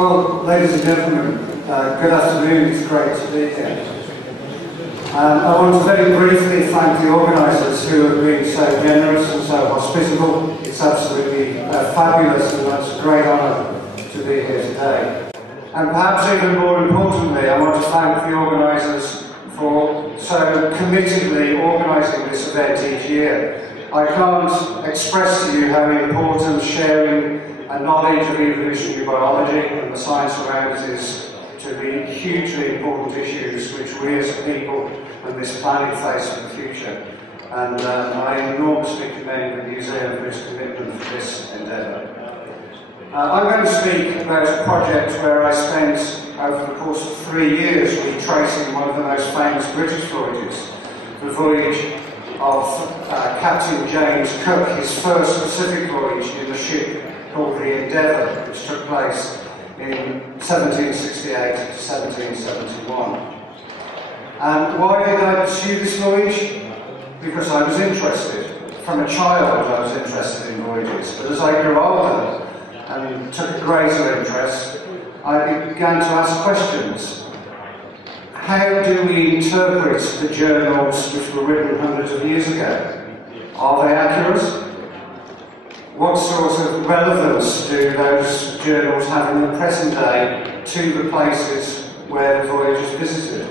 Well, ladies and gentlemen, good afternoon. It's great to be here. I want to very briefly thank the organisers who have been so generous and so hospitable. It's absolutely fabulous, and that's a great honour to be here today. And perhaps even more importantly, I want to thank the organisers for so committedly organising this event each year. I can't express to you how important sharing a knowledge of evolutionary biology and the science around it is to the hugely important issues which we as a people and this planet face in the future. And I enormously commend the Museum for its commitment to this endeavour. I'm going to speak about a project where I spent over the course of 3 years retracing one of the most famous British voyages, the voyage of Captain James Cook, his first Pacific voyage in a ship called the Endeavour, which took place in 1768 to 1771. And why did I pursue this voyage? Because I was interested. From a child I was interested in voyages, but as I grew older and took a greater interest, I began to ask questions. How do we interpret the journals which were written hundreds of years ago? Are they accurate? What sort of relevance do those journals have in the present day to the places where the voyage is visited?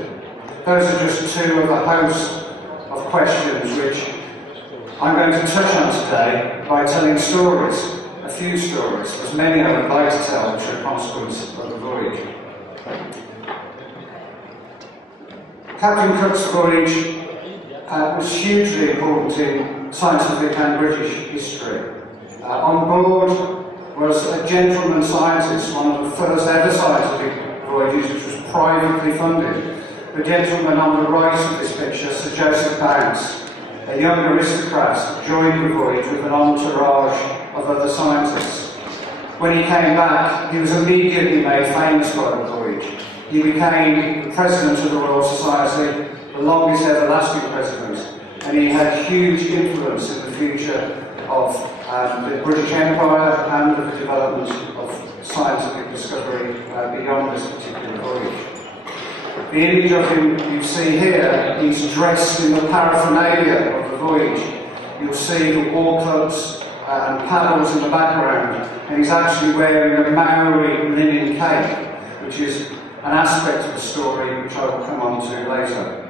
Those are just two of a host of questions which I'm going to touch on today by telling stories, a few stories, as many I would like to tell which are a consequence of the voyage. Captain Cook's voyage was hugely important in scientific and British history. On board was a gentleman scientist, one of the first ever scientific voyages which was privately funded. The gentleman on the right of this picture, Sir Joseph Banks, a young aristocrat, joined the voyage with an entourage of other scientists. When he came back, he was immediately made famous by the voyage. He became the President of the Royal Society, the longest everlasting president, and he had huge influence in the future of the British Empire and of the development of scientific discovery beyond this particular voyage. The image of him you see here, he's dressed in the paraphernalia of the voyage. You'll see the war clubs and paddles in the background, and he's actually wearing a Maori linen cape, which is an aspect of the story which I will come on to later.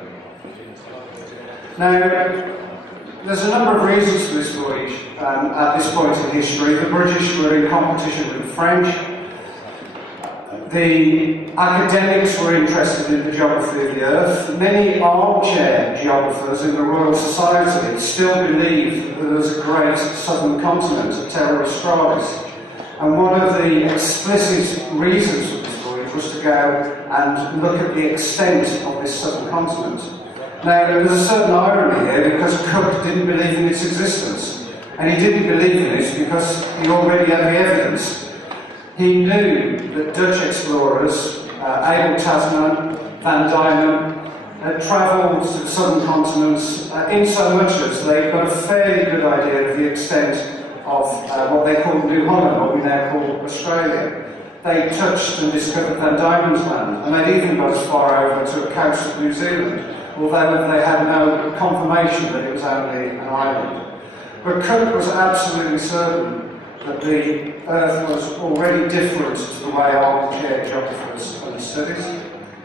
Now, there's a number of reasons for this voyage at this point in history. The British were in competition with the French. The academics were interested in the geography of the Earth. Many armchair geographers in the Royal Society still believed that there was a great southern continent, a terra australis. And one of the explicit reasons for this voyage was to go and look at the extent of this southern continent. Now, there's a certain irony here because Cook didn't believe in its existence. And he didn't believe in it because he already had the evidence. He knew that Dutch explorers, Abel Tasman, Van Diemen, had travelled to the southern continents in so much as they've got a fairly good idea of the extent of what they call New Holland, what we now call Australia. They touched and discovered Van Diemen's Land, and they'd even got as far over to the coast of New Zealand, although they had no confirmation that it was only an island. But Cook was absolutely certain that the Earth was already different to the way armchair geographers understood it,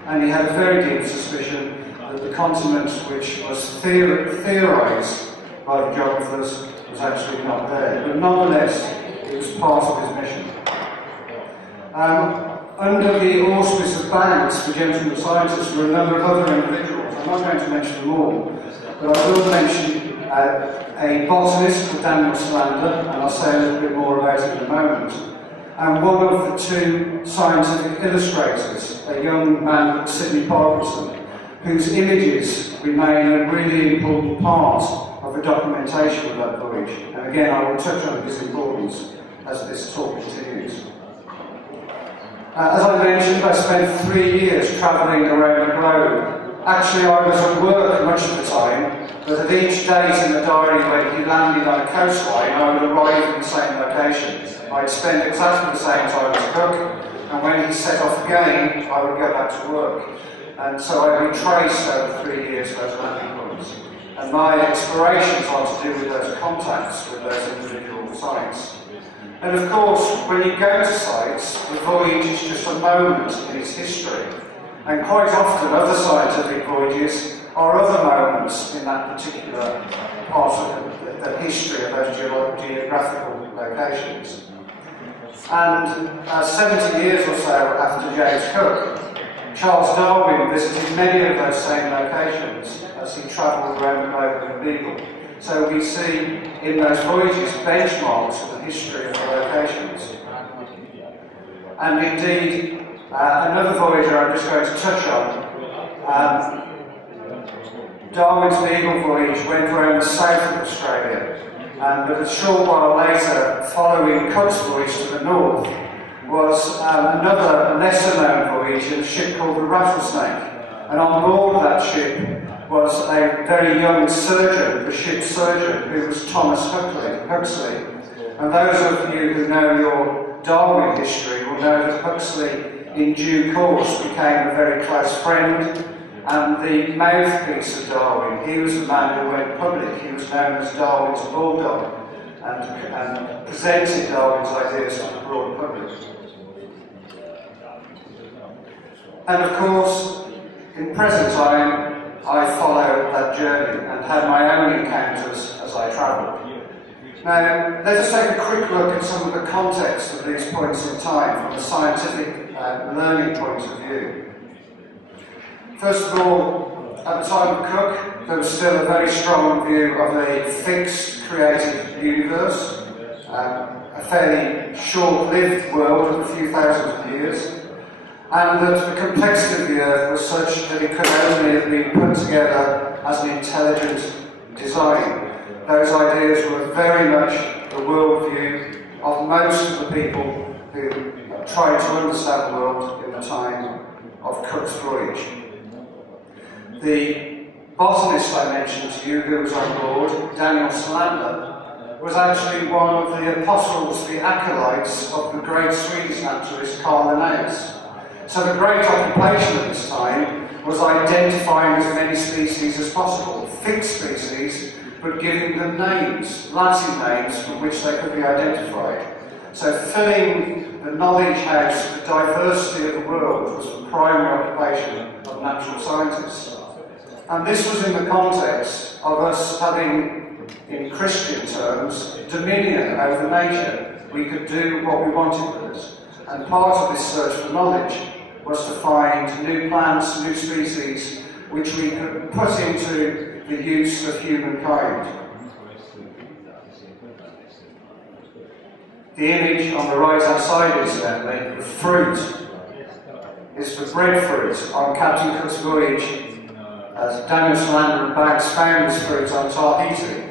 and he had a very deep suspicion that the continent which was theorised by the geographers was actually not there. But nonetheless, it was part of his mission. Under the auspice of Banks, the gentleman scientist, were a number of other individuals. I'm not going to mention them all, but I will mention a botanist called Daniel Solander, and I'll say a little bit more about it in a moment, and one of the two scientific illustrators, a young man called Sidney Parkinson, whose images remain a really important part of the documentation of that voyage. And again, I will touch on his importance as this talk continues. As I mentioned, I spent 3 years travelling around the globe. Actually, I was at work much of the time, but at each date in the diary when he landed on a coastline, I would arrive in the same location. I'd spend exactly the same time as Cook, and when he set off again, I would go back to work. And so I retraced over 3 years those landing points. And my explorations are to do with those contacts with those individual sites. And of course, when you go to sites, the voyage is just a moment in its history. And quite often, other scientific voyages are other moments in that particular part of the history of those geographical locations. And 70 years or so after James Cook, Charles Darwin visited many of those same locations as he travelled around the globe in the Beagle. So we see in those voyages benchmarks of the history of the locations. And indeed, another voyager I'm just going to touch on, Darwin's Beagle voyage went around the south of Australia, but a short while later, following Cook's voyage to the north, was another lesser-known voyage in a ship called the Rattlesnake. And on board that ship was a very young surgeon, the ship's surgeon, who was Thomas Huxley. And those of you who know your Darwin history will know that Huxley, in due course, became a very close friend and the mouthpiece of Darwin. He was the man who went public. He was known as Darwin's bulldog and presented Darwin's ideas to the broad public. And of course, in present time, I followed that journey and had my own encounters as I travelled. Now, let us take a quick look at some of the context of these points in time from a scientific learning point of view. First of all, at the time of Cook, there was still a very strong view of a fixed created universe, a fairly short-lived world of a few thousand years, and that the complexity of the Earth was such that it could only have been put together as an intelligent design. Those ideas were very much the worldview of most of the people who tried to understand the world in the time of Cook's voyage. The botanist I mentioned to you, who was on board, Daniel Solander, was actually one of the apostles, the acolytes of the great Swedish naturalist Carl Linnaeus. So the great occupation at this time was identifying as many species as possible, fixed species, but giving them names, Latin names from which they could be identified. So filling the knowledge house, the diversity of the world, was the primary occupation of natural scientists. And this was in the context of us having, in Christian terms, dominion over nature. We could do what we wanted with it. And part of this search for knowledge was to find new plants, new species, which we could put into the use of humankind. The image on the right-hand side, incidentally, the fruit, is the breadfruit on Captain Cook's voyage. As Daniel Solander and Banks found this fruit on Tahiti,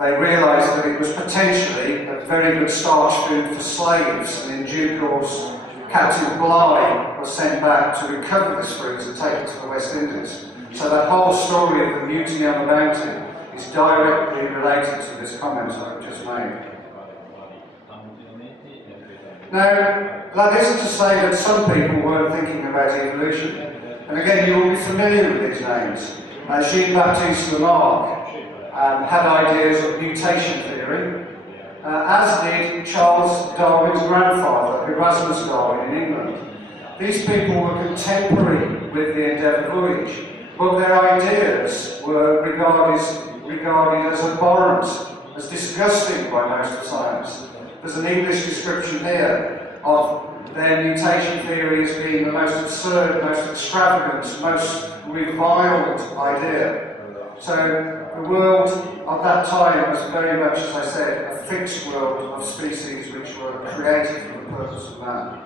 they realised that it was potentially a very good starch food for slaves, and in due course, Captain Bligh was sent back to recover this fruit and take it to the West Indies. So that whole story of the mutiny on the Bounty is directly related to this comment I've just made. Now, that isn't to say that some people weren't thinking about evolution. And again, you will be familiar with these names. Jean-Baptiste Lamarck had ideas of mutation theory, as did Charles Darwin's grandfather, Erasmus Darwin in England. These people were contemporary with the Endeavour voyage, but their ideas were regarded as abhorrent, as disgusting by most of science. There's an English description here of their mutation theory as being the most absurd, most extravagant, most reviled idea. So the world of that time was very much, as I said, a fixed world of species which were created for the purpose of man.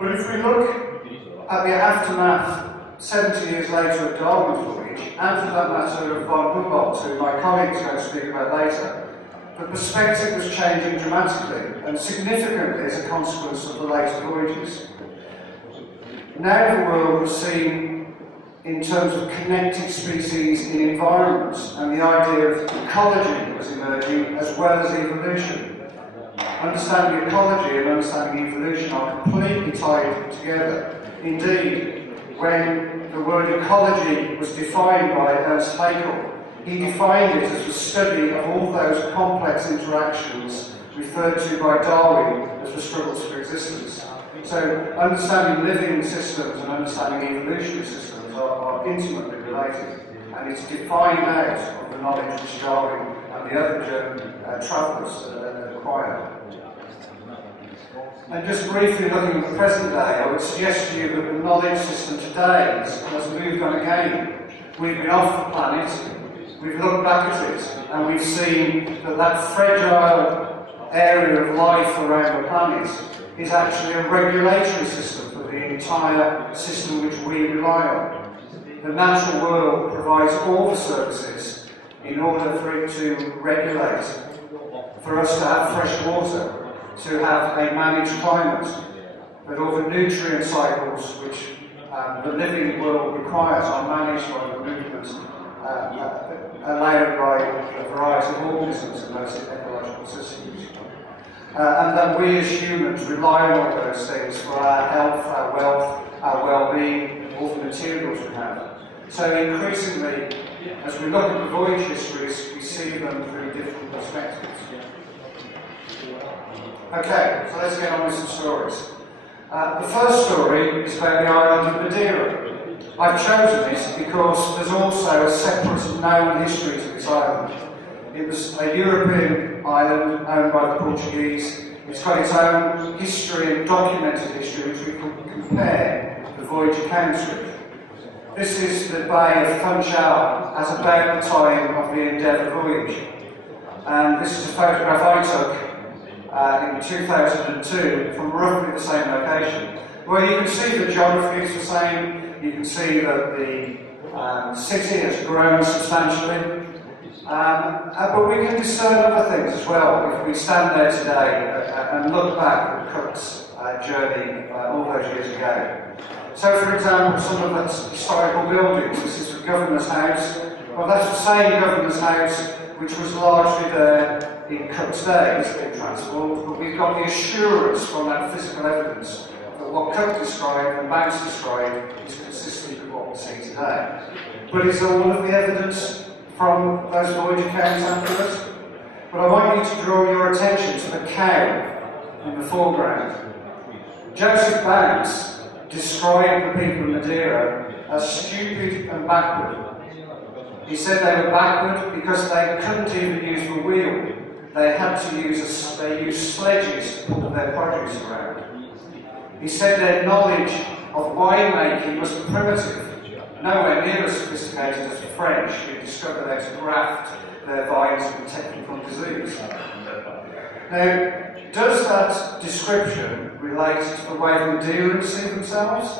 But if we look at the aftermath 70 years later of Darwin's voyage, and for that matter of von Humboldt, who my colleague is going to speak about later, the perspective was changing dramatically and significantly as a consequence of the later voyages. Now the world was seen in terms of connected species in environments, and the idea of ecology was emerging as well as evolution. Understanding ecology and understanding evolution are completely tied together. Indeed, when the word ecology was defined by Ernst Haeckel, he defined it as the study of all those complex interactions referred to by Darwin as the struggles for existence. So, understanding living systems and understanding evolutionary systems are intimately related, and it's defined out of the knowledge which Darwin and the other German travellers acquired. And just briefly looking at the present day, I would suggest to you that the knowledge system today has moved on again. We've been off the planet, we've looked back at it, and we've seen that that fragile area of life around the planet is actually a regulatory system for the entire system which we rely on. The natural world provides all the services in order for it to regulate, for us to have fresh water, to have a managed climate, that all the nutrient cycles which the living world requires are managed by the movement allowed by a variety of organisms in those ecological systems. And that we as humans rely on all those things for our health, our wealth, our well-being, all the materials we have. So increasingly, as we look at the voyage histories, we see them through different perspectives. Okay, so let's get on with some stories. The first story is about the island of Madeira. I've chosen this because there's also a separate known history to this island. It was a European island owned by the Portuguese. It's got its own history and documented history which we can compare the voyage accounts with. This is the Bay of Funchal at about the time of the Endeavour voyage. And this is a photograph I took in 2002 from roughly the same location. Well, you can see the geography is the same, you can see that the city has grown substantially, but we can discern other things as well if we stand there today and look back at Cook's journey all those years ago. So, for example, some of the historical buildings, this is the Governor's House. Well, that's the same Governor's House which was largely there in Cook's day. It's been transformed, but we've got the assurance from that physical evidence that what Cook described and Banks described is consistent with what we see today. But is all of the evidence from those voyage accounts accurate? But I want you to draw your attention to the cow in the foreground. Joseph Banks described the people of Madeira as stupid and backward. He said they were backward because they couldn't even use the wheel. They had to use they used sledges to pull their produce around. He said their knowledge of winemaking was primitive, nowhere near as sophisticated as the French, who discovered how to graft their vines and protect them from disease. Now, does that description relate to the way the Madeirans see themselves?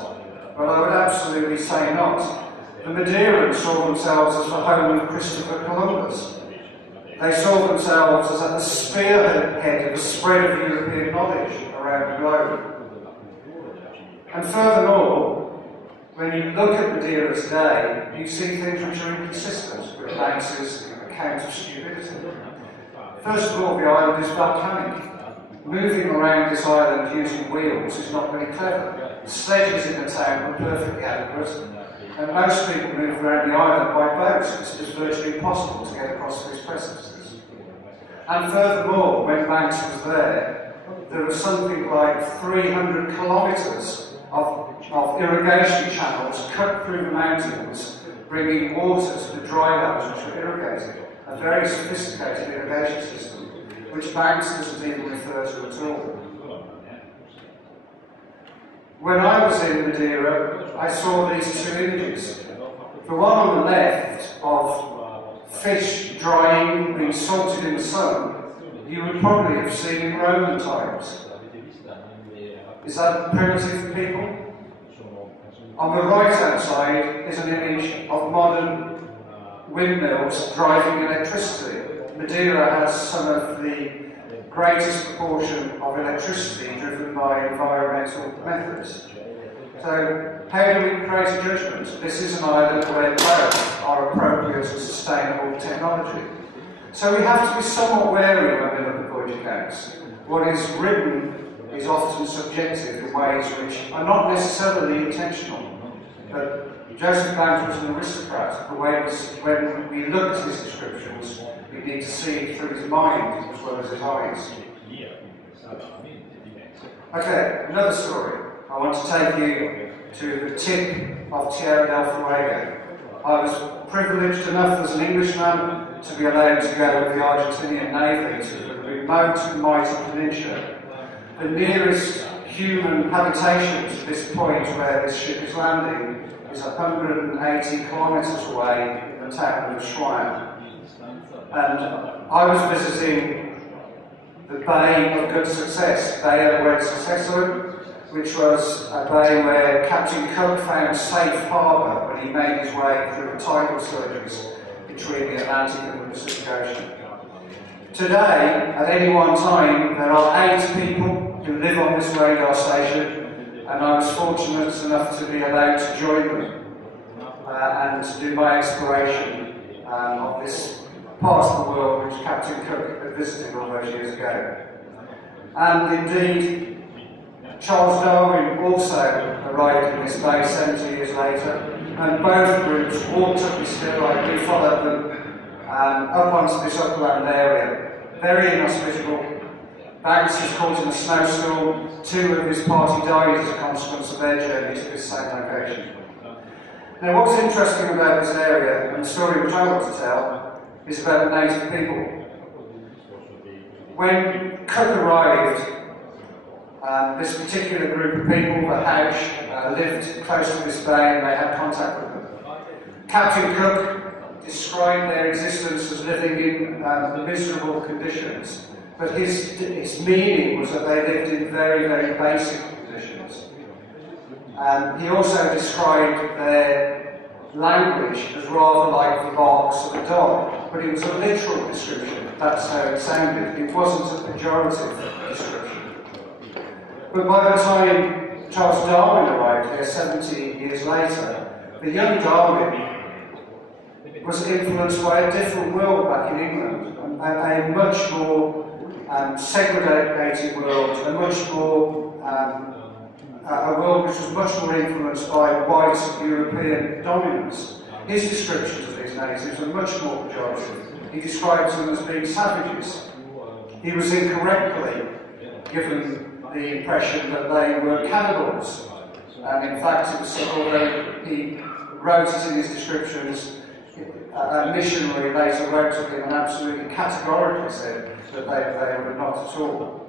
Well, I would absolutely say not. The Madeirans saw themselves as the home of Christopher Columbus. They saw themselves as at the spearhead of the spread of European knowledge around the globe. And furthermore, when you look at Madeira today, you see things which are inconsistent with Banks's account of stupidity. First of all, the island is volcanic. Moving around this island using wheels is not very clever. The sledges in the town were perfectly adequate, and most people move around the island by boats. It's virtually impossible to get across these precipices. And furthermore, when Banks was there was something like 300 kilometres of irrigation channels cut through the mountains, bringing water to the dry lands which were irrigated. A very sophisticated irrigation system, which Banks doesn't even refer to at all. When I was in Madeira, I saw these two images. The one on the left of fish drying, being salted in the sun, you would probably have seen in Roman times. Is that primitive people? On the right-hand side is an image of modern windmills driving electricity. Madeira has some of the greatest proportion of electricity driven by environmental methods. So, how do we create a judgment? This is an island where both are appropriate and sustainable technology. So we have to be somewhat wary when we look at voyage accounts. what is written is often subjective in ways which are not necessarily intentional. But Joseph Blount was an aristocrat. The way when we look at his descriptions, we need to see through his mind as well as his eyes. Okay, another story. I want to take you to the tip of Tierra del Fuego. I was privileged enough as an Englishman to be allowed to go with the Argentinian Navy to the remote and mighty peninsula. The nearest human habitation to this point where this ship is landing is 180 kilometres away in the town of Sulla. And I was visiting the Bay of Good Success, Bay of Buen Suceso, which was a bay where Captain Cook found safe harbour when he made his way through the tidal surges between the Atlantic and the Pacific Ocean. Today, at any one time, there are 8 people who live on this radar station, and I was fortunate enough to be allowed to join them and to do my exploration of this part of the world which Captain Cook had visited all those years ago. And indeed, Charles Darwin also arrived in this bay 70 years later, and both groups walked up this hill. We followed them up onto this upland area, very inhospitable. Banks was caught in a snowstorm. 2 of his party died as a consequence of their journey to this same location. Now, what's interesting about this area, and the story which I want to tell, is about the native people. When Cook arrived, this particular group of people, the Haush, lived close to this bay and they had contact with them. Captain Cook described their existence as living in miserable conditions, but his meaning was that they lived in very, very basic conditions. He also described their language as rather like the barks of a dog, but it was a literal description. That's how it sounded. It wasn't a pejorative description. But by the time Charles Darwin arrived here 70 years later, the young Darwin was influenced by a different world back in England, a much more segregated world, a world which was much more influenced by white European dominance. His descriptions of his natives are much more pejorative. He describes them as being savages. He was incorrectly given the impression that they were cannibals. And in fact, it was, although he wrote it in his descriptions, a missionary later wrote to him and absolutely categorically said that they were not at all.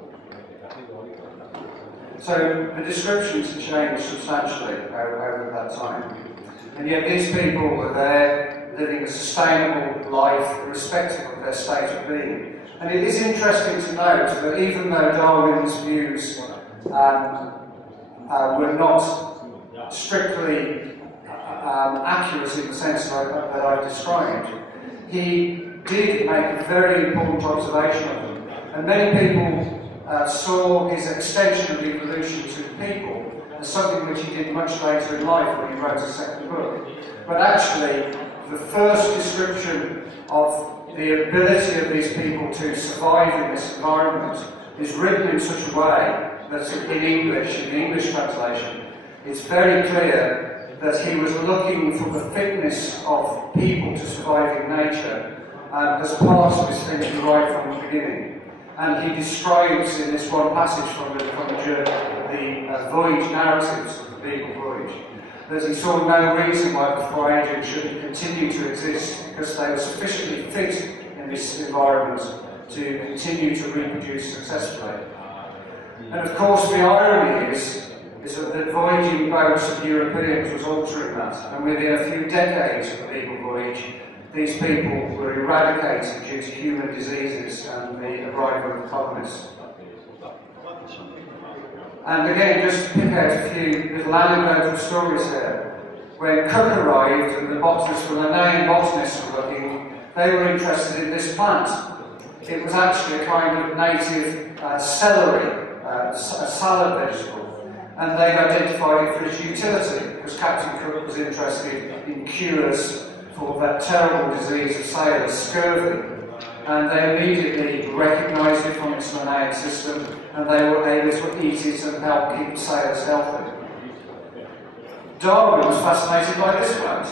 So the descriptions have changed substantially over that time. And yet these people were there living a sustainable life irrespective of their state of being. And it is interesting to note that even though Darwin's views were not strictly accurate in the sense that I described, he did make a very important observation of them. And many people saw his extension of evolution to people as something which he did much later in life when he wrote a second book. But actually, the first description of the ability of these people to survive in this environment is written in such a way that in the English translation, it's very clear that he was looking for the fitness of people to survive in nature as part of his thinking right from the beginning. And he describes in this one passage from the voyage narratives of the Beagle Voyage, that he saw no reason why the Voyagers shouldn't continue to exist because they were sufficiently fit in this environment to continue to reproduce successfully. And of course the irony is that the voyaging boats of Europeans was altering that, and within a few decades of the Beagle Voyage, these people were eradicated due to human diseases and the arrival of the colonists. And again, just to pick out a few little anecdotal stories here. When Cook arrived and the botanists from the Linnaean botanists were looking, they were interested in this plant. It was actually a kind of native celery, a salad vegetable, and they identified it for its utility because Captain Cook was interested in cures for that terrible disease of sailors, scurvy. and they immediately recognised it from its mosaic system, and they were able to eat it and help keep the sailors healthy. Darwin was fascinated by this plant.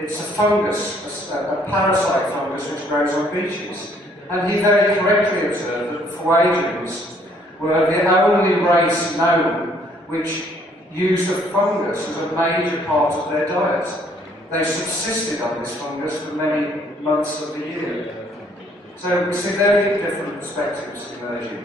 It's a fungus, a parasite fungus which grows on beaches, and he very correctly observed that the Fuegians were the only race known which used a fungus as a major part of their diet. They subsisted on this fungus for many months of the year. So we see very different perspectives emerging.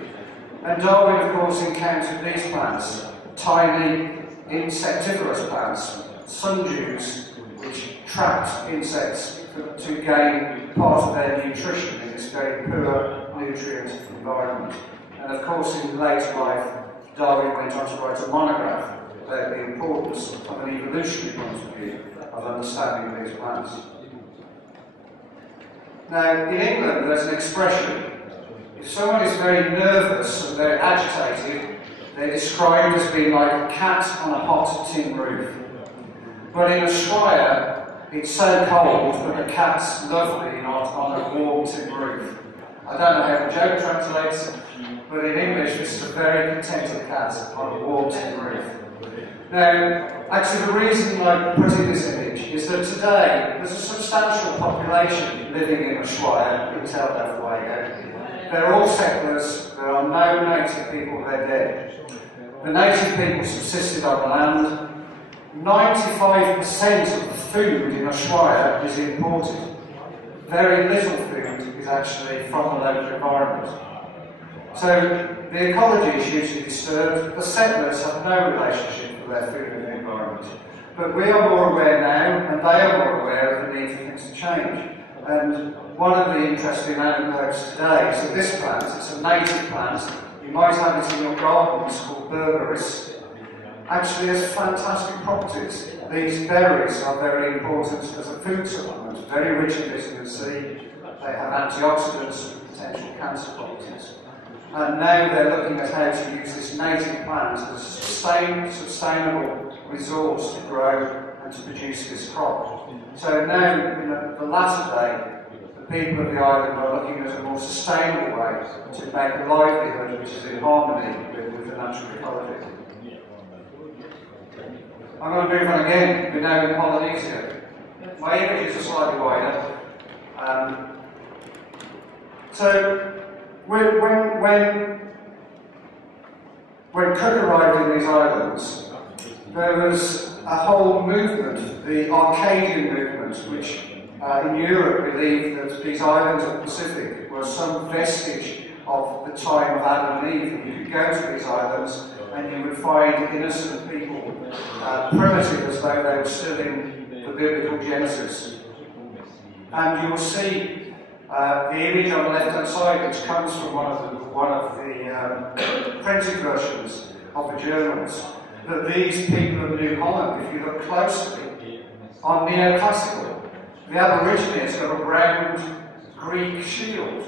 And Darwin, of course, encountered these plants, tiny insectivorous plants, sundews, which trapped insects to gain part of their nutrition in this very poor nutrient environment. And of course, in later life, Darwin went on to write a monograph about the importance, from an evolutionary point of view, of understanding these plants. Now, in England, there's an expression. If someone is very nervous and very agitated, they're described as being like a cat on a hot tin roof. But in Australia, it's so cold that the cat's lovely on a warm tin roof. I don't know how the joke translates, but in English, this is a very contented cat on a warm tin roof. Now, actually, the reason I'm putting this image is that today there's a substantial population living in Ushuaia, in Fuego. They're all settlers, there are no native people, they're dead. The native people subsisted on the land. 95% of the food in Ushuaia is imported. Very little food is actually from the local environment. So the ecology is hugely disturbed. The settlers have no relationship with their food and the environment. But we are more aware now, and they are more aware of the need for things to change. And one of the interesting anecdotes today is that this plant, it's a native plant, you might have it in your garden, it's called berberis, actually has fantastic properties. These berries are very important as a food supplement, very rich in vitamin C, they have antioxidants with potential cancer properties. And now they're looking at how to use this native plant as a sustainable resource to grow and to produce this crop. So now, in the latter day, the people of the island are looking at a more sustainable way to make a livelihood which is in harmony with the natural ecology. I'm going to move on again. We're now in Polynesia. My images are slightly wider. So, when Cook arrived in these islands, there was a whole movement, the Arcadian movement, which in Europe believed that these islands of the Pacific were some vestige of the time of Adam and Eve. You could go to these islands and you would find innocent people, primitive as though they were still in the biblical Genesis. And you will see the image on the left-hand side, which comes from one of the printed versions of the journals, that these people of New Holland, if you look closely, are neoclassical. The Aborigine has got a round Greek shield.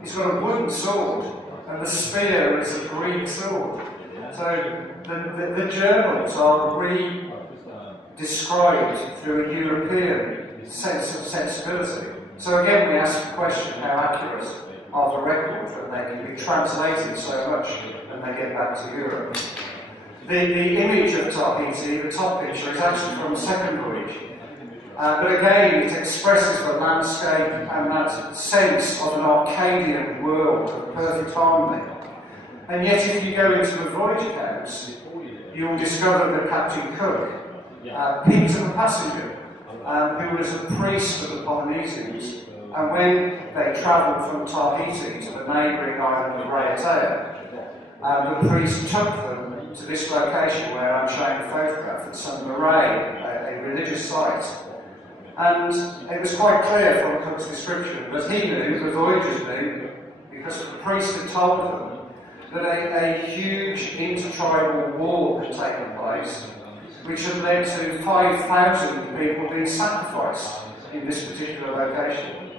He's got a wooden sword, and the spear is a Greek sword. So the journals are re-described through a European sense of sensibility. So again, we ask the question, how accurate are the records that they can be translated so much when they get back to Europe? The image of Tahiti, the top picture, is actually from the second voyage. But again, it expresses the landscape and that sense of an Arcadian world of perfect harmony. And yet, if you go into the voyage accounts, you will discover that Captain Cook, Peter the passenger, who was a priest of the Polynesians, and when they travelled from Tahiti to the neighbouring island of Raiatea, the priest took them to this location where I'm showing a photograph. It's on Marae, a religious site. And it was quite clear from Cook's description that he knew, the voyagers knew, because the priest had told them that a huge intertribal war had taken place, which had led to 5,000 people being sacrificed in this particular location.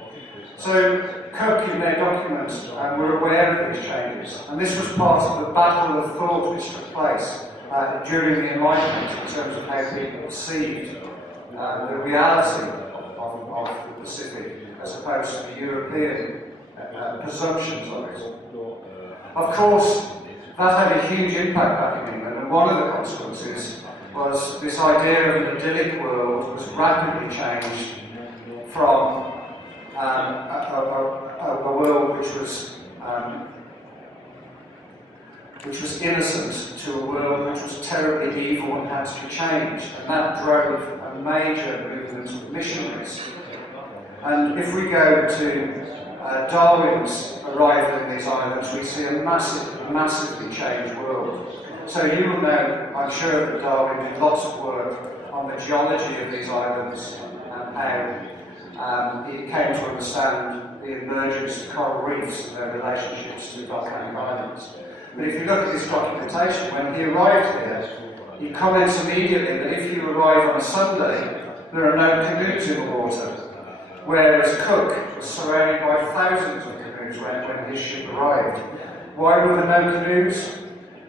So Cook, in their document, were aware of these changes, and this was part of the battle of thought which took place during the Enlightenment in terms of how people perceived the reality of the Pacific as opposed to the European presumptions of it. Of course, that had a huge impact back in England, and one of the consequences was this idea of an idyllic world was rapidly changed from a world which was innocent to a world which was terribly evil and had to be changed, and that drove a major movement of missionaries. And if we go to Darwin's arrival in these islands, we see a massively changed world. So you will know, I'm sure, that Darwin did lots of work on the geology of these islands and how he came to understand the emergence of coral reefs and their relationships to volcanic islands. But if you look at his documentation, when he arrived here, he comments immediately that if you arrive on a Sunday, there are no canoes in the water, whereas Cook was surrounded by thousands of canoes when his ship arrived. Why were there no canoes?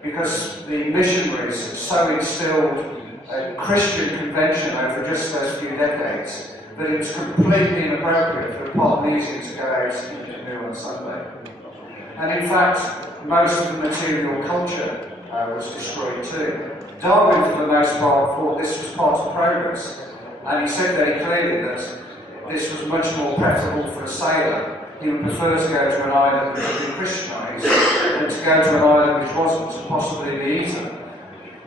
Because the missionaries had so instilled a Christian convention over just those few decades that it was completely inappropriate for a Polynesian to go out in a canoe on Sunday. And in fact, most of the material culture was destroyed too. Darwin, for the most part, thought this was part of progress, and he said very clearly that this was much more preferable for a sailor. He would prefer to go to an island which had been Christianised than to go to an island which wasn't, possibly the easier.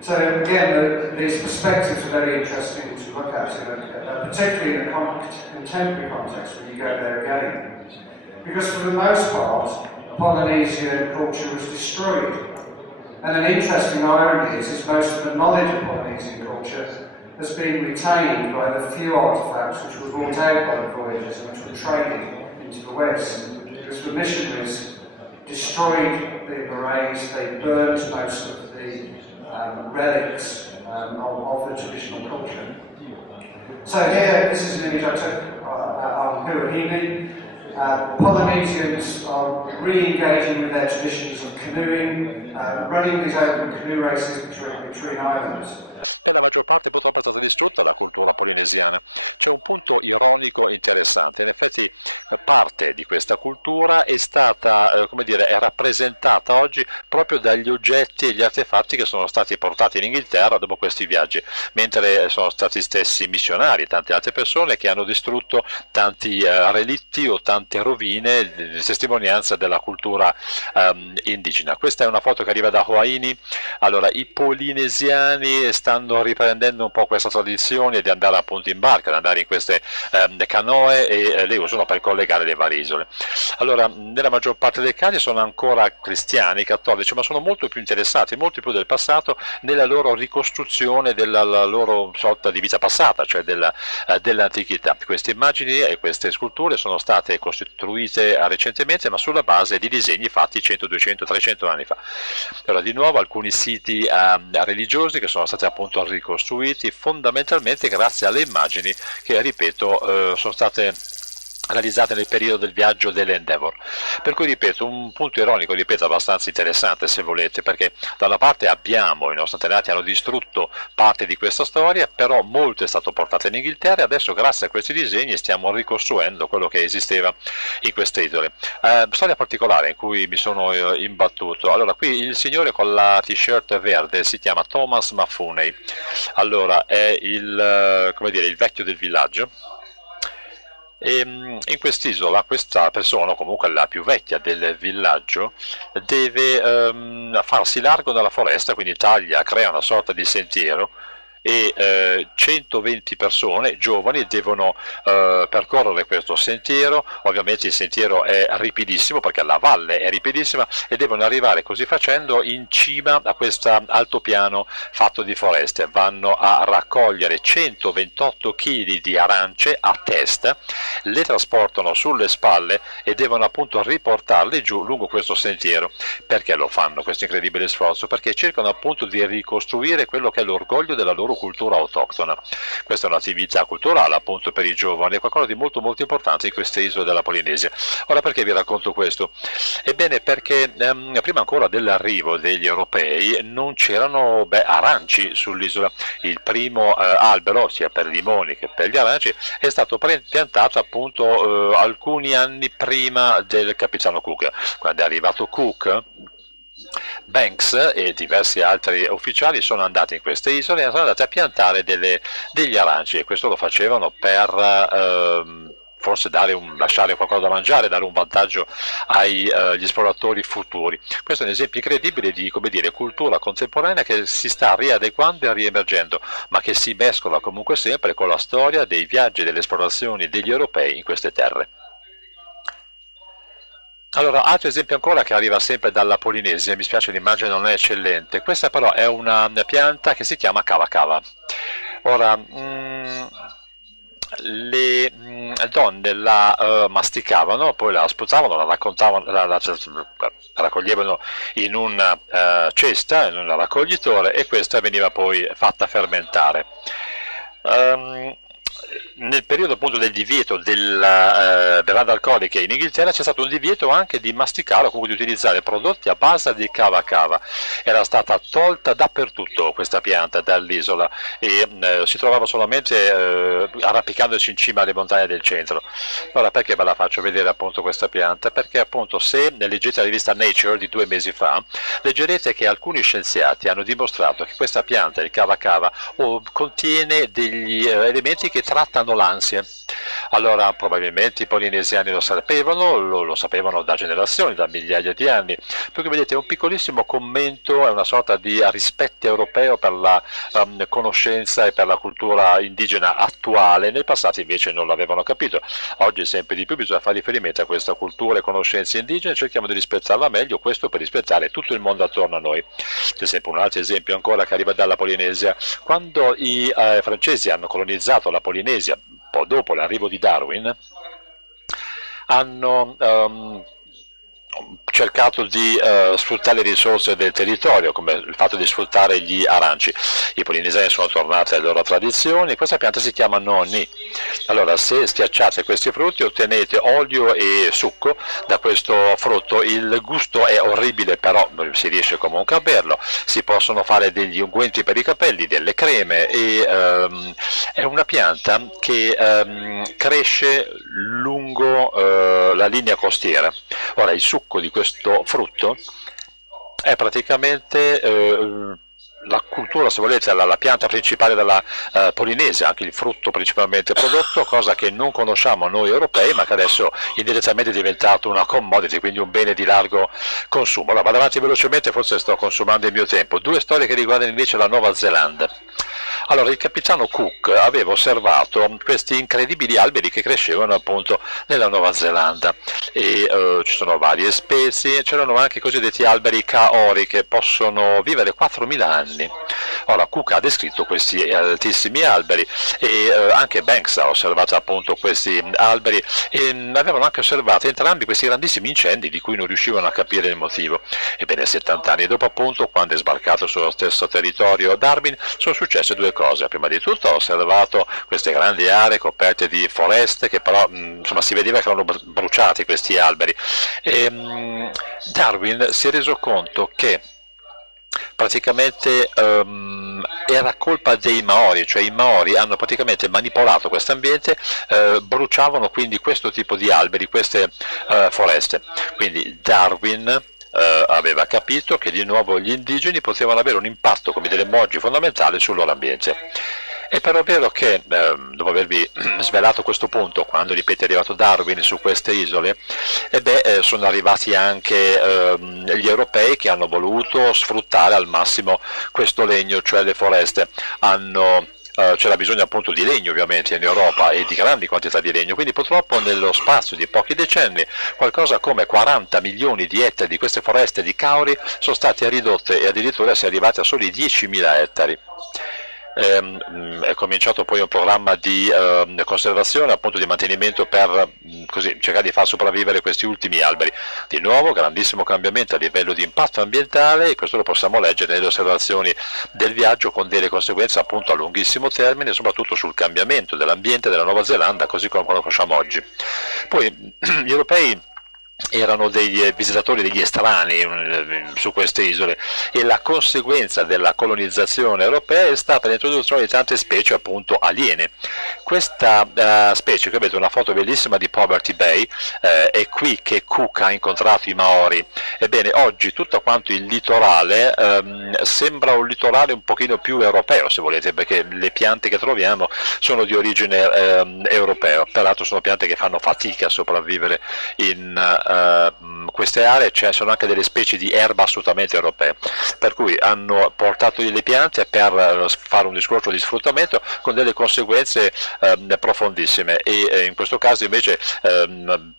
So again, these perspectives are very interesting to look at, particularly in the contemporary context when you go there again. Because for the most part, Polynesian culture was destroyed. And an interesting irony is most of the knowledge of Polynesian culture has been retained by the few artefacts which were brought out by the voyagers and which were traded into the West, because the missionaries destroyed the moraines, they burnt most of the relics of the traditional culture. So here, this is an image I took on Huahine. Polynesians are re-engaging with their traditions of canoeing, running these open canoe races between islands. Per la maggior parte purtroppo è stata distrutta la cultura polinesiana. C'è un punto ironico interessante, in effetti parte di questa cultura è stata, come dire, è rappresentata oggi proprio dagli oggetti e gli artefatti che sono stati portati in Inghilterra dopo questi viaggi, mentre sono stati stessi missionari e tante altre persone che hanno distrutto tanti relitti o tante rovine di testimonianza della cultura indigena. Questa è una foto che arriva da Huahine. Allora, i polinesiani stanno riprendendo un po' questa tradizione di andare appunto in barca, di andare in queste canoe e le usano per collegare le varie isole. Allora, nella maggior parte dei casi sono ancora cristiani, cattolici, ma sono molto più interessati, molto più del passato, nella loro ricostruzione della loro sorta di vita passata, cioè dell'antichità. Queste immagini e queste sculture sono state costruite recentemente, ma sulla base di disegni fatti 100, 200, 300 anni fa. Allora, di nuovo alcuni siti religiosi che sono stati appunto ricostruiti fondamentalmente grazie alle immagini che, ripeto, sono state realizzate nel periodo del viaggio dell'Endeavour. Per cui, ripeto, un punto ironico, ripeto, abbastanza interessante se volete, perché da una parte abbiamo, i nostri antenati hanno distrutto parte di questa storia, però molto è stato portato in Inghilterra e adesso grazie a questi disegni stiamo ricostruendo quello che esisteva in queste isole. Storia particolare in cui mi sono imbattuto. Allora, qui il signore con la t-shirt verde si chiama Thomas Maffurney. Allora, è come dire, il vecchio del villaggio. E in quest'isola questa persona, comunque la più vecchia del villaggio, deve farsi largo nella foresta, quindi crea una sorta di sentiero e 120 persone giovani devono percorrere questo sentiero. Ovviamente il sentiero è ripidissimo perché la valle è ripidissima e devono arrivare così facendo in cima a questo altopiano fatto di foreste. Vanno a raccogliere 128 kg di arance a testa, le trasportano sulle spalle e devono appunto riportarle giù lungo questo sentiero. Perché lo fanno questo incredibile sforzo? Perché cercano appunto di ricostruire quello che è l'orgoglio della loro loro cultura autoctona. Questa è un'attività culturale appunto per i giovani, è qualcosa di molto molto importante in queste isole della Polinesia. Ora perché vi racconto questo? Ebbene perché prima ancora dell'arrivo degli europei non c'erano aranci sull'isola. Il primo albero, sia per i limoni che per gli aranci, è stato piantato appunto alcuni anni prima del capitano Cook. Quando è arrivato Cook, Banks e diversi altri ufficiali sono andati in queste isole e sono andati a piantare degli aranci, e questo lo facevano per forse lasciare qualcosa da mangiare, dare un vantaggio agli esploratori futuri. Questo è un esempio incredibile di, come dire, cultura contemporanea che si sta riadeguando e riemergendo, ma che si mescola comunque sempre con la storia dei viaggi e delle esplorazioni degli europei in queste terre. Allora, altro esempio ancora che arriva sempre dalla Polinesia, mi spiace l'immagine non è eccellente, questa però è una pianta che si chiama cava cava. Ora, le donne la masticavano, poi la sputavano, la raccontavano, la raccoglievano in una cesta, in un raccoglitore, e questa veniva poi fatta fermentare. Nel periodo appunto del divieto della bevande alcoliche in Inghilterra c'è stato un divieto anche di masticare o comunque di utilizzare prodotti a base di cava cava. Era stata tolta dappertutto questa pianta dall'isola e si trovava solamente arrampicandosi in cima alle montagne del centro. Allora perché ve la faccio vedere appunto questa pianta? Perché appunto se leggete la rivista Nature di 2 mesi fa, leggerete che alcuni scienziati hanno dimostrato che questa pianta, il cava cava, contiene degli elementi che trattano l'ansia. Allora probabilmente i polinesiani lo sapevano, lo sapevano da generazioni, da migliaia di anni, perché vedete è un piccolissimo commento, è una sorta di rispetto europeo per la conoscenza e per la cultura indigena attuale. Nel passato invece non l'avevano capito, oggi sempre di più bisogna fare riferimento a questa cultura e conoscenze indigene, cerchiamo di rispettarla meglio, questo per rispettare tutto il mondo attorno a noi. C'è sempre un altro esempio ancora che arriva dalla Polinesia. Quando i francesi hanno colonizzato la Polinesia, un po' dopo l'arrivo di Darwin, hanno cercato di sfruttare le risorse del territorio, come il fatto di sfruttare gli aranci. I polinesiani sono tornati alle loro tradizioni, questa pianta si chiama noni. Allora, se schiacciate questi frutti ottenete olio e succo da questo frutto. Il gusto è orribile, però si riesce comunque a berlo. Si possono fare degli unguenti per i capelli, delle creme, e è una pianta che cresce lungo la linea costiera. Ora, il succo di questo frutto è praticamente la cultura, se volete, la pianta principale della Polinesia, anche il frutto principalmente prodotto, cosa che non conosciamo noi europei, ma che adesso indirettamente è diventato una commodity, quindi un bene di largo consumo. Allora, vado avanti velocemente, forse sto consumando il mio tempo. 2 storie che riguardano invece la Nuova Zelanda. Allora, il capitano Cook aveva osservato questi incredibili alberi che crescevano appunto nella Nuova Zelanda e ci sono varie specie, c'erano anche i cosiddetti alberi kaori che possono vivere 4.000 anni. Ora, Cook ha descritto questi altissimi alberi e anche Banks ha osservato appunto questi alberi e avevano anche osservato entrambi questi grandissimi incendi di cui non riuscivano a capire il motivo. Ebbene, 70 anni dopo appunto, quando è sbarcato sullo stesso territorio Darwin, sono successe 2 cose. Prima di tutto ha osservato queste grandi aree coperte di foreste che però insomma si vedeva che erano bruciati questi alberi e Darwin si è reso conto che praticamente era colpa dei Maori, cioè i Maori hanno praticamente manipolato questo ambiente, bruciavano quindi questo tipo di alberi, queste foreste. Quindi Darwin aveva capito che di nuovo gli indigeni potevano avere un impatto come delle moggi fondamentali sul loro ambiente. È però vero che, dopo avervi svelato questo punto, quando ripeto è arrivato Darwin su queste isole, sono arrivati anche gli europei che hanno voluto sfruttare al massimo questo legno, cioè le foreste. C'era bisogno appunto di legno ovviamente in Europa e di grandi quantità di legno, quindi purtroppo nello spazio di pochi decenni qualcosa come 40 milioni di ettari di queste foreste di kauri sono state ridotte e addirittura si è arrivati a soli 10.000 ettari. è cominciato poi un programma di conservazione, appunto di mantenimento per così cercare di far sopravvivere questi ultimi alberi. Di nuovo grandissimo cambiamento a livello di impatto ambientale, e questo lo possiamo leggere nelle osservazioni del viaggio, con delle conseguenze appunto a lunghissimo termine, soprattutto sul cambiamento dell'ambiente della Nuova Zelanda così come lo conosciamo oggi. Poi gli europei erano dei visitatori, degli estranei su queste isole, e la conseguenza della colonizzazione europea è stata l'introduzione di tante specie appunto aliene. Questa specie, qui avete una foto bellissima di Poverty Bay, è qui che Cook ha incontrato i Maori. Ebbene, oggi tutto quanto il litorale sembra un litorale un pochino più europeo, se volete, perché le piante che troviamo sono di origine europea. Peraltro sono piante che fanno fatica a sopravvivere in queste aree, sono anche delle specie di erba assolutamente europee, per cui hanno portato le piante per fare un discorso di sfruttamento con delle conseguenze profondissime, e in questo caso invece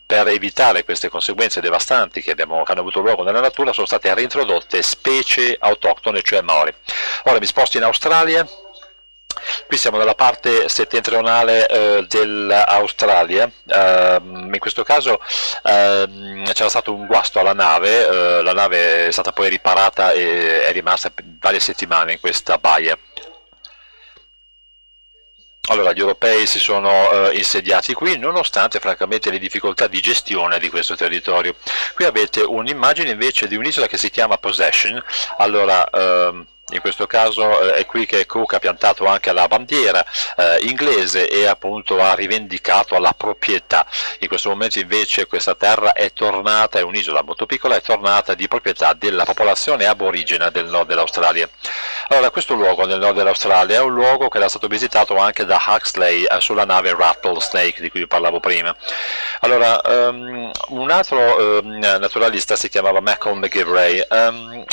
per evitare queste conseguenze devastanti che hanno avuto luogo nella natura sono state reintrodotte specie autoctone, cioè Maori. Ora mi sposto in Australia. Qui siamo nella parte settentrionale dell'Australia. In questo caso c'era stato un guasto alla nave, la nave è stata poi riparata e è rimasta per varie settimane in questa baia. Allora, gli europei si sono insediati qui, nonostante francamente le difficoltà di gestione di questo territorio. Qui avete un'immagine invece di un'isola che si chiama Possession. Allora, in questo caso è qui che Cook ha piantato anche la bandiera inglese e appunto ha rivendicato la proprietà. In questo momento invece questa terra è tornata, è un'isola molto piccola, è tornata di proprietà della popolazione aborigena del nord dell'Australia. Allora, questo luogo nel nord dell'Australia è un luogo che era stato visitato anche da Huxley sulla nave Rattlesnake di cui vi parlavo prima. Allora, un altro naturalista si chiamava Malcolm McGivray.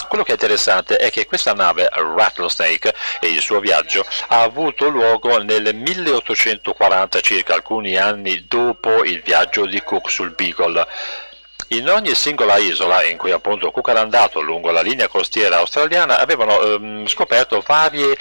Quello che è interessante è che questa nave Rattlesnake e il suo viaggio ha avuto luogo nel 1840, circa alcuni anni dopo il viaggio di Cook sul Beagle. In ogni singola isola in cui appunto Cook era andato lungo la linea costiera australiana avevano scoperto varie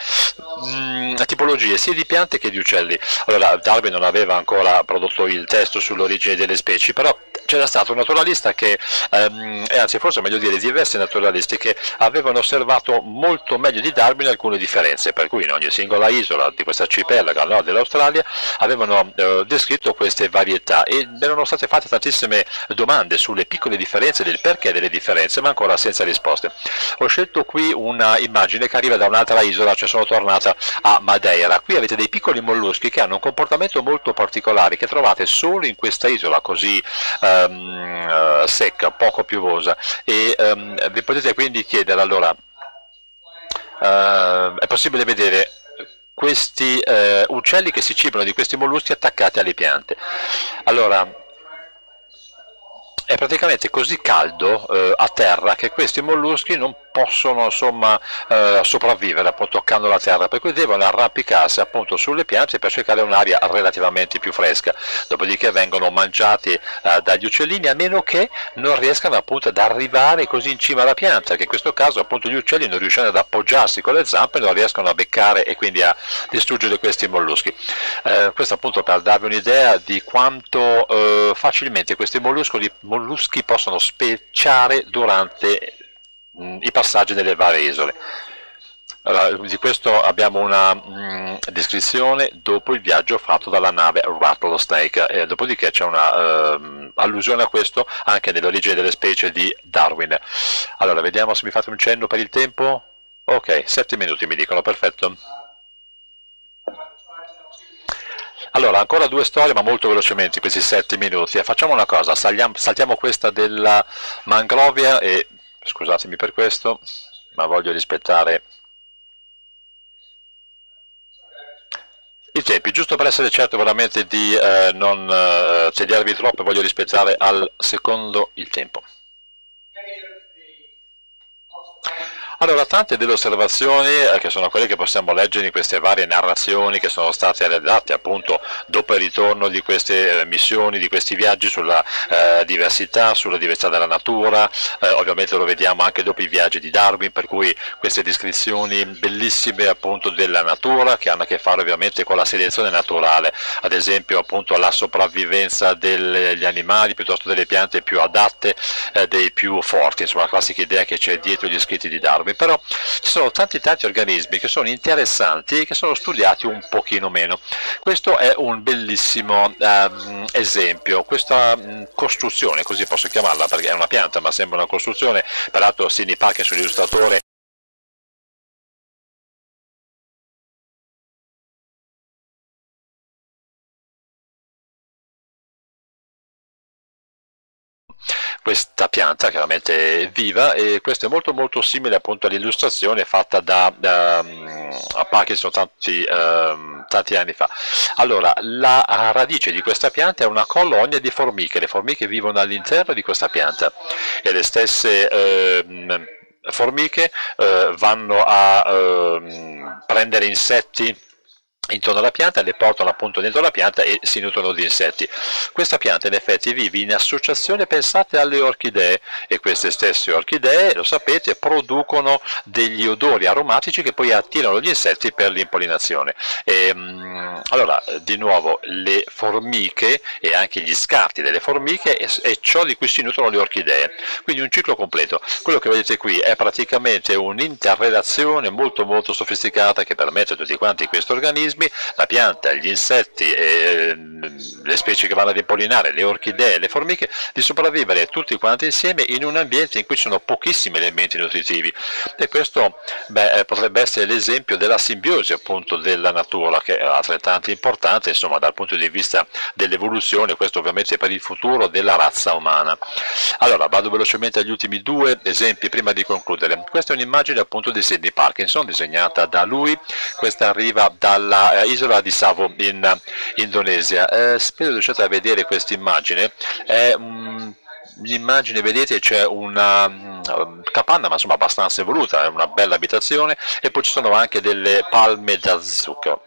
tipologie sia di piante che di uccelli. Allora, Darwin non aveva ancora prodotto il testo sull'origine delle specie, però c'era stato un naturalista che, anzi forse è meglio dire diversi naturalisti, che avevano osservato molto meglio di Darwin alcune differenze, per cui in ogni singola isola di questa arcipelago al nord dell'Australia avevano descritto queste varietà, e erano state fatte tantissime domande sulle piccole differenze, del perché delle differenze, ma ancora senza risposte. Ho scelto qui una immagine che arriva da un'altra isola, cioè sono tornata a Madeira. Qui avete dei piccoli molluschi che hanno un comportamento molto particolare, che trovate solo in questa isola così secca, poco piovosa, e vi potete quindi chiedere, allora, è possibile vedere questi uccelli che si cibano di questi molluschi attaccati alle piante. Allora, è praticamente così caldo a terra che questi molluschi non possono insomma sopravvivere appunto toccando la terra, per cui devono arrampicarsi appunto sulle piante per cercare un'aria relativamente più fresca, dopodiché vengono mangiati dagli uccellini, a meno che non riescano appunto ad arrivare così in cima alla pianta, che in questo caso appunto gli uccelli, non riuscendo ad appoggiarsi con le zampe, non riescono a beccare e quindi a distruggere questi molluschi. Questo appunto per darvi un'idea di quanto facilmente questi molluschi possono specciare durante i passaggi nelle varie isole. Allora, di questo abbiamo una descrizione dopo il viaggio fatto dalla nave Rattlesnake, dopodiché c'è una allusione a questo anche nell'origine delle specie di Darwin. Allora, vediamo se mi fate un cenno per il tempo. Ok, 7 minuti mi dicono, perfetto. Allora, ancora due storie, ma molto velocemente, questi 7 minuti. Facciamo una cosa, saltiamo questa della mangrovia e scusatemi per questo, ma voglio rispettare i tempi, giusto per essere certo veramente di non tediarvi troppo, voglio rispettare al secondo il tempo. Allora, tante delle osservazioni che sono quelle che possiamo leggere in queste varie narrazioni che sono state redatte appunto dopo il ritorno di queste missioni, di questi viaggi sulla sulla diversità della natura, ovviamente lo vediamo anche dopo i viaggi di Darwin, per cui queste descrizioni bellissime appunto della natura che hanno a che fare ovviamente con la selezione naturale, ad esempio appunto la sopravvivenza degli animali piuttosto delle piante più adatte, dei più forti, insomma la classica idea che c'è dietro gli scritti di Darwin. Però ci sono tanti organismi che sono interessanti e che sono studiati un pochino meno. Questo è un bellissimo esempio, questa costruzione, così posso chiamarla perché è una pianta ma sembra una costruzione, peraltro Sidney Parkinson, l'illustratore, questa pianta chiaramente viva, e questo è molto molto simile appunto all'illustrazione fatta a Parkinson tanti anni fa. Allora, la radice di questa pianta è una colonia di formiche, le formiche vivono all'interno di questa pianta e le stesse formiche vanno a prendere insetti intorno alla pianta, le portano appunto dentro la pianta e si nutrono di insetti. Questa pianta in effetti vive in associazione, pensate, alle orchidee, e queste stesse orchidee, lo sapete, producono degli odori aromatici che poi attirano gli insetti per l'impollinazione. Allora, di nuovo, le formiche e anche gli scarti delle formiche è ciò di cui si nutrono le orchidee, quindi un ciclo completo. Quello che vedete qui è praticamente un'interrelazione molto molto sofisticata che permette a tutti quanti questi organismi, la pianta, gli insetti, le specie che vanno ad impollinare, le orchidee, le formiche, di sopravvivere tutti quanti insieme in un ambiente in cui ci sono pochissimi elementi nutritivi. E questo potrebbe essere l'esempio della simbiosi appunto della natura, che è altrettanto importante insomma dal punto di vista dell'evoluzione, questo ovviamente per il futuro della razza umana. Allora vado velocemente agli ultimi due esempi prima di concludere. Questa è un'immagine appunto di Sidney Parkinson disegnata da lui, questa arriva dalla isola di Savo in Indonesia. Spero riuscite a vedere questa immagine. È un'immagine, vedete, c'è una capanna ma insomma abbastanza evoluta, è una bella abitazione, e poi ci sono anche delle palme da zucchero.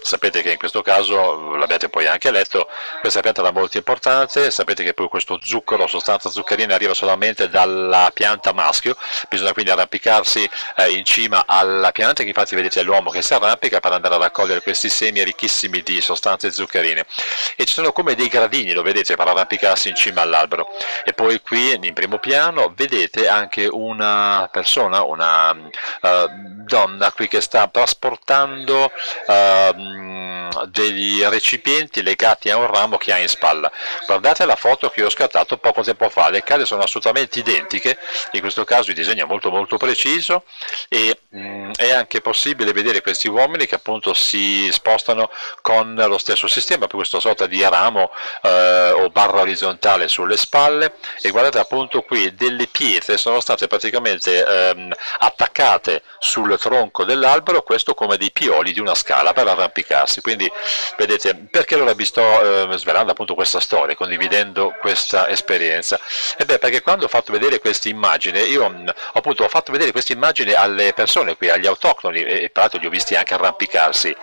Sapete che in questo caso, l'abbiate poi anche letto, questa pianta era molto importante, sapete che poi questo zucchero, sostanza zuccherina, arriva solamente dalla pianta maschio, bisogna quindi arrampicarsi in cima alla pianta, che infatti vedete è l'uomo che si arrampica per andare a raccogliere questi semi ricchissimi di sostanze zuccherine, e ci sono come dei gradini, lo vedete, per arrampicarsi in cima all'albero. E poi qui in primo piano vedete anche una persona, una donna qui che sta trasportando degli recipienti legati a un ramo che ha in spalla. Guardate la foto che ho scattato poco tempo fa, le case sono assolutamente identiche, in questo caso il disegno è molto molto preciso, e è anche possibile vedere questi uomini che appunto si spostano con lo stesso sistema, per questa sorta di ramo o barra orizzontale sulle spalle, e guardate appunto qui delle pietre sono state praticamente attaccate sul tronco dell'albero, questo come dei pioli di una scala per arrampicarsi. Quindi vedete, perché allora vi sto svelando appunto questa storia, condividendo questa esperienza? Perché quando ho fatto vedere questa immagine, io appunto ho fatto vedere questa immagine alle persone qui, agli autoctoni, e tra l'altro li ho visti anche arrampicarsi,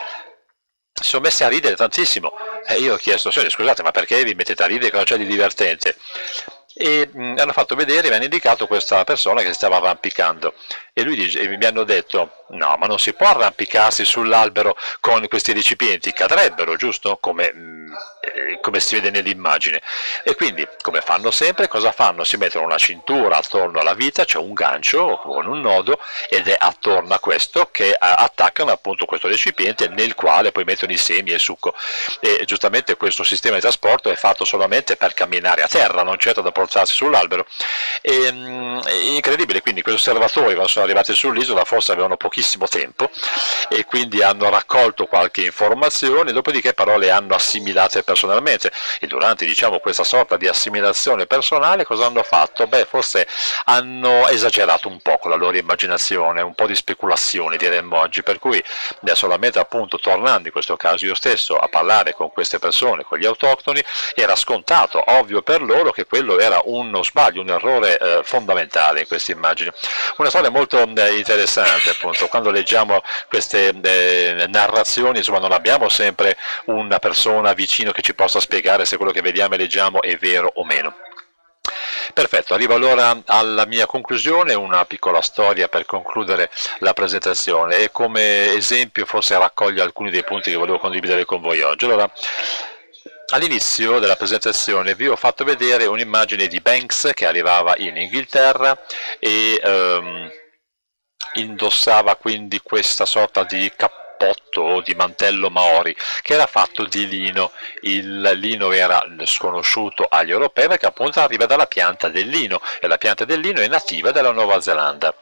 si sono messi a ridere tantissimo, e io ho chiesto: scusate, ma perché vi mettete a ridere, cosa c'è di divertente? E hanno fatto vedere, mi hanno indicato questa persona che si stava arrampicando, e mi hanno detto: no, ma non si può arrampicarsi sull'albero con questi recipienti, cadrebbero, giusto? Come si vede nell'immagine. E quindi, come fanno sempre, cosa fanno? Si mettono una cintura attorno alla vita, c'è un gancio con un nodo, ed è attorno a questo che attaccano appunto questo recipiente, nel quale poi mettono i semi e il succo. E giustamente questo sistema di trasporto è fatto solamente per camminare a terra, non certo da portarsi sull'albero. È incredibile, quindi questi osservatori, quando sono arrivati sull'isola, forse avevano pochissimo tempo, e quindi hanno raccolto qualche informazione, dopodiché però le hanno assimilate personalmente, e durante diciamo questa sorta di assimilazione personale cosa hanno fatto? Beh, forse hanno esagerato un po' con la loro immaginazione, un po' di speculazione diremmo oggi, per cui solamente appunto tornando in questo caso io stesso a parlare con queste persone, con gli autoctoni, era scontato, ovvio per loro, che quello era uno sbaglio, un errore fondamentale in queste immagini. Una storia molto interessante, appunto, quando leggiamo queste narrazioni, insomma, non abbiamo sempre una persona vicino che ci possa spiegare se quello che vediamo e leggiamo è vero o meno. Perfetto, arrivo allora alla mia conclusione, una piccola storia per concludere la presentazione e come esempio forse raccoglie alcuni dei punti che volevo condividere con voi oggi. Allora, all'inizio della presentazione vi ho fatto vedere un'immagine di Banks che arrivava in Inghilterra e indossava quindi questa sorta di cappotto o di mantello maori che era fatto di lino. Il lino era sconosciuto agli europei perché appunto arriva dalla pianta del lino e la pianta del lino è nativa della Nuova Zelanda.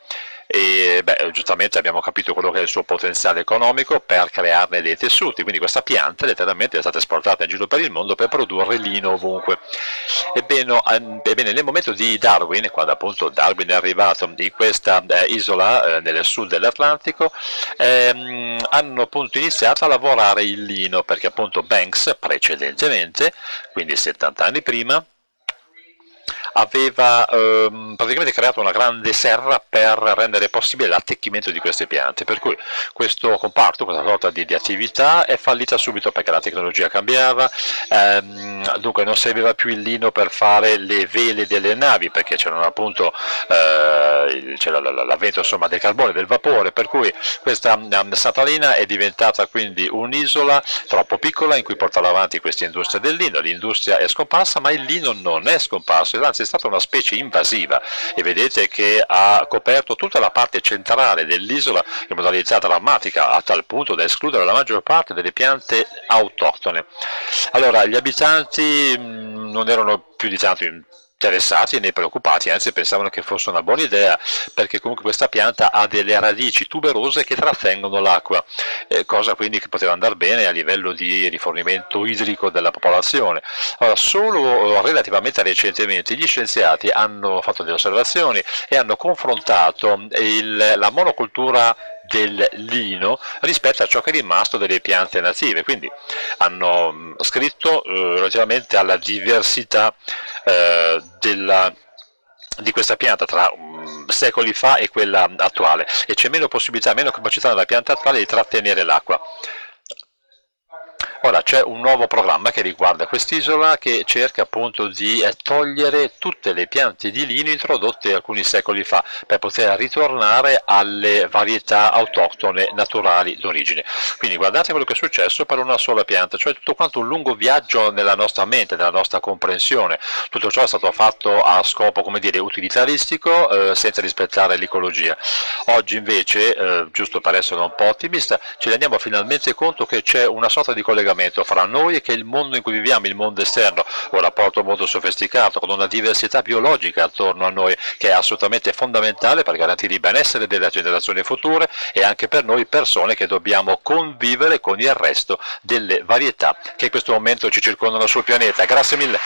E beh, giustamente abbiamo capito quello che è il suo potenziale economico per crearne dei tessuti, quindi questa pianta letteralmente è stata esportata in giro per il mondo per produrre lino ovunque. Ebbene, nel momento di Darwin, quando appunto Darwin è arrivato in questa isola nel sud dell'Atlantico, hanno appunto iniziato a lavorare il lino perché appunto Banks precedentemente, quindi 70 anni prima, aveva praticamente creato una grande serra per rendere possibile l'attecchimento di queste piante, per cui questo comparto, questa sorta di attività è fallita subito perché la tecnologia cambiava, dunque non serviva più il lino per fare le vele delle navi perché c'erano appunto c'era l'avvento insomma del carbone, del vapore, per cui questa Satalina è diventata quindi un'isola troppo piccola in cui portare avanti questa industria del lino. L'industria è scomparsa ma il lino non è scomparso, anzi è stata una specie invasiva e vedete che ha coperto tutta la parte centrale dell'isola in modalità drammatica a tal punto da escludere la maggior parte delle piante autoctone. Allora gli abitanti non erano più di tanto interessati né preoccupati, anzi pensavano che fosse una buona idea perché comunque questa pianta ha delle radici tuberose che trattengono l'acqua, cosa quindi che poteva andare bene a livello di rifornimento idrico della popolazione. Allora, solo relativamente recentemente gli scienziati hanno fatto delle osservazioni e hanno confrontato la monocultura del lino rispetto a ciò che è rimasto delle piante native, quindi hanno scritto relativamente alla diversità di questa pianta tra secoli fa e quella attuale, e c'è meno possibilità, meno capacità nella pianta attuale di trattenere l'acqua. Ora c'è un nuovo programma che riguarda quest'isola che cerca appunto di togliere tutte le piante di lino introdotte alcuni secoli fa per poter ritornare alle varietà autoctone naturali d'origine. Quindi guardate quello che è successo per una sola pianta, cioè tutto quanto un lungo viaggio nella nostra mente, nella nostra comprensione. Tutto ciò è stato fatto a scopo, come dire, utilitaristico, senza rispettare l'ecologia. Oggi invece, giusto per essere un po' ottimista, ci rendiamo finalmente conto che c'è una sorta di collegamento fra noi e che il mondo in cui viviamo, il mondo esterno, un rapporto molto sofisticato con una diversità biologica attorno a noi che è assolutamente fondamentale per garantire il benessere delle generazioni future e anche per noi persone che dobbiamo convivere con il resto delle varietà che in questo momento ci circondano sul pianeta. Grazie mille.